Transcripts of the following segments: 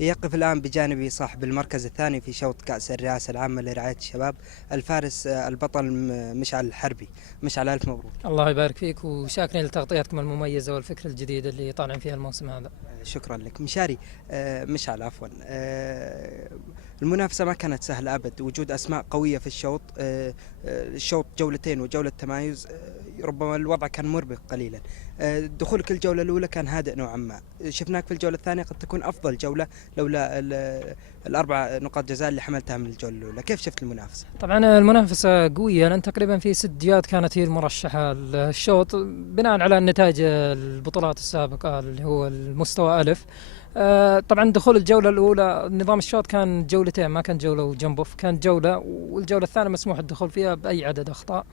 يقف الآن بجانبي صاحب المركز الثاني في شوط كأس الرئاسة العامة لرعاية الشباب، الفارس البطل مشعل الحربي. مشعل، ألف مبروك. الله يبارك فيك، وشاكرين لتغطيتكم المميزة والفكرة الجديدة اللي طالعين فيها الموسم هذا. شكرا لك مشاري. مشعل عفوا. المنافسة ما كانت سهلة أبد، وجود أسماء قوية في الشوط. الشوط جولتين وجولة تمايز. ربما الوضع كان مربك قليلا. دخولك الجولة الأولى كان هادئ نوعا ما، شفناك في الجولة الثانية قد تكون أفضل جولة لولا الأربع نقاط جزاء اللي حملتها من الجولة الأولى. كيف شفت المنافسة؟ طبعا المنافسة قوية، لأن تقريبا في 6 جهات كانت هي المرشحة الشوط بناء على نتائج البطولات السابقة اللي هو المستوى ألف. طبعا دخول الجولة الأولى نظام الشوط كان جولتين، ما كان جولة وجنبوف، كان جولة، والجولة الثانية مسموح الدخول فيها بأي عدد أخطاء.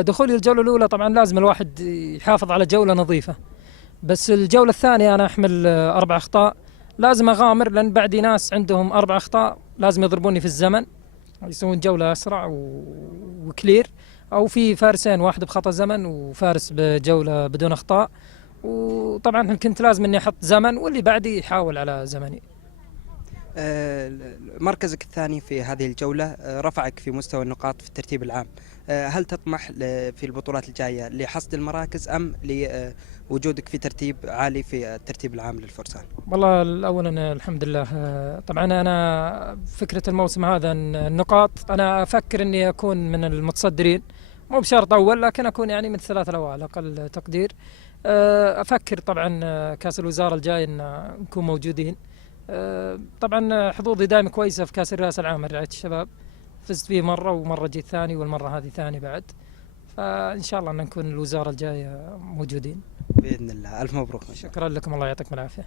دخولي الجولة الأولى طبعا لازم الواحد يحافظ على جولة نظيفة، بس الجولة الثانية أنا أحمل 4 أخطاء، لازم أغامر، لأن بعدي ناس عندهم 4 أخطاء لازم يضربوني في الزمن، يسوون جولة أسرع وكلير، أو في فارسين، واحد بخطأ زمن وفارس بجولة بدون أخطاء. وطبعا كنت لازم إني أحط زمن واللي بعدي يحاول على زمني. مركزك الثاني في هذه الجولة رفعك في مستوى النقاط في الترتيب العام. هل تطمح في البطولات الجاية لحصد المراكز أم لوجودك في ترتيب عالي في الترتيب العام للفرسان؟ والله أولا الحمد لله. طبعا أنا فكرة الموسم هذا النقاط، أنا أفكر إني أكون من المتصدرين، مو بشرط أول، لكن أكون يعني من ال3 الأوائل أقل تقدير. أفكر طبعا كأس الوزارة الجاي إن نكون موجودين. طبعا حظوظي دائما كويسة في كأس الرئاسة العامة لرعاية الشباب، فزت فيه مرة ومرة جيت ثاني، والمرة هذه ثاني بعد، فإن شاء الله أن نكون الوزارة الجاية موجودين بإذن الله. ألف مبروك. شكرا لكم، الله يعطيكم العافية.